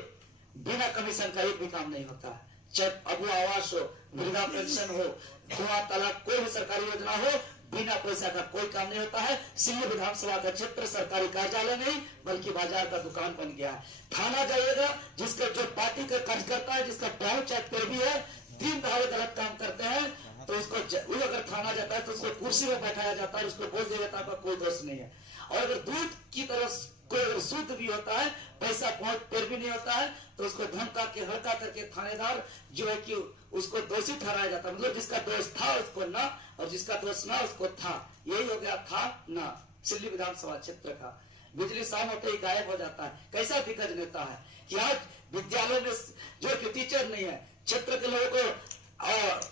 बिना कमीशन का एक भी काम नहीं होता है। चाहे अबुआ आवास हो, वृद्धा पेंशन हो, धुआं तलाक, कोई भी सरकारी योजना हो, बिना पैसा का कोई काम नहीं होता है। सिल्ली विधानसभा का क्षेत्र सरकारी कार्यालय नहीं बल्कि बाजार का दुकान बन गया है। थाना जाइएगा, जिसका जो पार्टी का कार्यकर्ता है, जिसका टाउन चैट पे भी है, 3 दहाड़े गलत काम करते हैं तो उसको वो अगर थाना जाता है तो उसको कुर्सी में बैठाया जाता है, उसको बोल दिया जाता है आपका कोई दोष नहीं है। और अगर दूध की तरह कोई शुद्ध भी होता है, पैसा पहुंच फिर भी नहीं होता है तो उसको धमका के हल्का करके थानेदार जो है कि उसको दोषी ठहराया जाता है। मतलब जिसका दोष था उसको ना, और जिसका दोष ना उसको था। यही हो गया था ना सिल्ली विधानसभा क्षेत्र का। बिजली शाम होते ही गायब हो जाता है। कैसा दिग्गज नेता है कि आज विद्यालय में जो कि टीचर नहीं है, क्षेत्र के लोगों को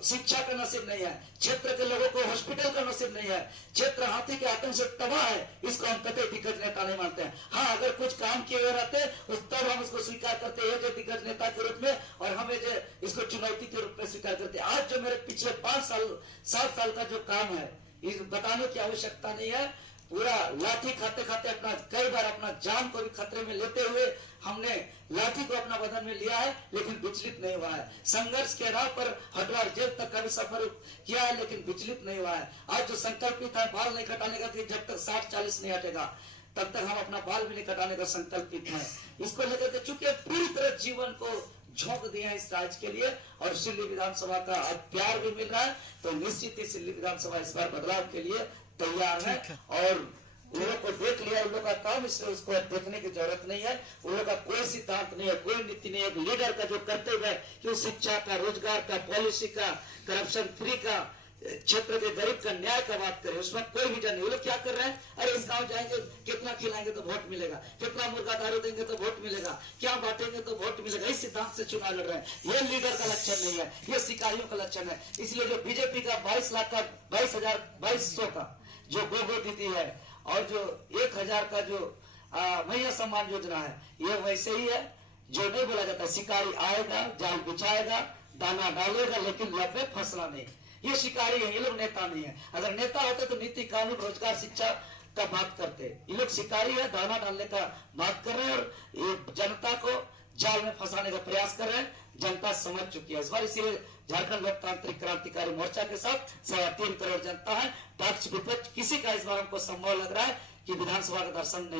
शिक्षा का नसीब नहीं है, क्षेत्र के लोगों को हॉस्पिटल का नसीब नहीं है, क्षेत्र हाथी के आतंक से तबाह है। इसको हम कतई दिग्गज नेता नहीं मानते हैं। हाँ, अगर कुछ काम किए हुए रहते तब हम इसको स्वीकार करते हैं जो दिग्गज नेता के रूप में, और हमें जो इसको चुनौती के रूप में स्वीकार करते हैं। आज जो मेरे पिछले 7 साल का जो काम है, इस बताने की आवश्यकता नहीं है। पूरा लाठी खाते खाते अपना कई बार अपना जान को भी खतरे में लेते हुए हमने लाठी को अपना बदन में लिया है, लेकिन विचलित नहीं हुआ है। संघर्ष के राह पर हरिद्वार जेल तक का भी सफर किया है, लेकिन विचलित नहीं हुआ है। आज जो संकल्पित है बाल नहीं कटाने का, जब तक 60-40 नहीं हटेगा तब तक हम अपना बाल भी नहीं कटाने का संकल्पित है। इसको लेकर के चूंकि पूरी तरह जीवन को झोंक दिया है इस राज्य के लिए, और सिल्ली विधानसभा का अब प्यार भी मिल रहा है, तो निश्चित ही सिल्ली विधानसभा इस बार बदलाव के लिए तैयार है। और उन लोग को देख लिया, उन लोग का काम, इसलिए उसको देखने की जरूरत नहीं है। उन लोग का कोई सिद्धांत नहीं है, कोई नीति नहीं है। एक लीडर का जो कर्तव्य है कि शिक्षा का, रोजगार का, पॉलिसी का, करप्शन फ्री का, क्षेत्र के गरीब का न्याय का बात करें, उसमें कोई विजन नहीं। वो लोग क्या कर रहे हैं, अरे इस गांव जाएंगे कितना खिलाएंगे तो वोट मिलेगा, कितना मुर्गा दारू देंगे तो वोट मिलेगा, क्या बांटेंगे तो वोट मिलेगा। इस सिद्धांत से चुनाव लड़ रहे हैं। ये लीडर का लक्षण नहीं है, ये शिकारियों का लक्षण है। इसलिए जो बीजेपी का 22 लाख का 22,100 का जो गोगो दीदी है और जो 1,000 का जो महिला सम्मान योजना है, ये वैसे ही है जो नहीं बोला जाता। शिकारी आएगा, जाल बिछाएगा, दाना डालेगा, लेकिन लब में फंसना नहीं। ये शिकारी है, ये लोग नेता नहीं है। अगर नेता होते तो नीति, कानून, रोजगार, शिक्षा का बात करते। ये लोग शिकारी है, दाना डालने का बात कर रहे हैं और ये जनता को जाल में फंसाने का प्रयास कर रहे हैं। जनता समझ चुकी है इस बार, इसीलिए झारखंड लोकतांत्रिक क्रांतिकारी मोर्चा के साथ 3.25 करोड़ जनता है। पक्ष विपक्ष किसी का इस बार हमको संभव लग रहा है कि विधानसभा का दर्शन नहीं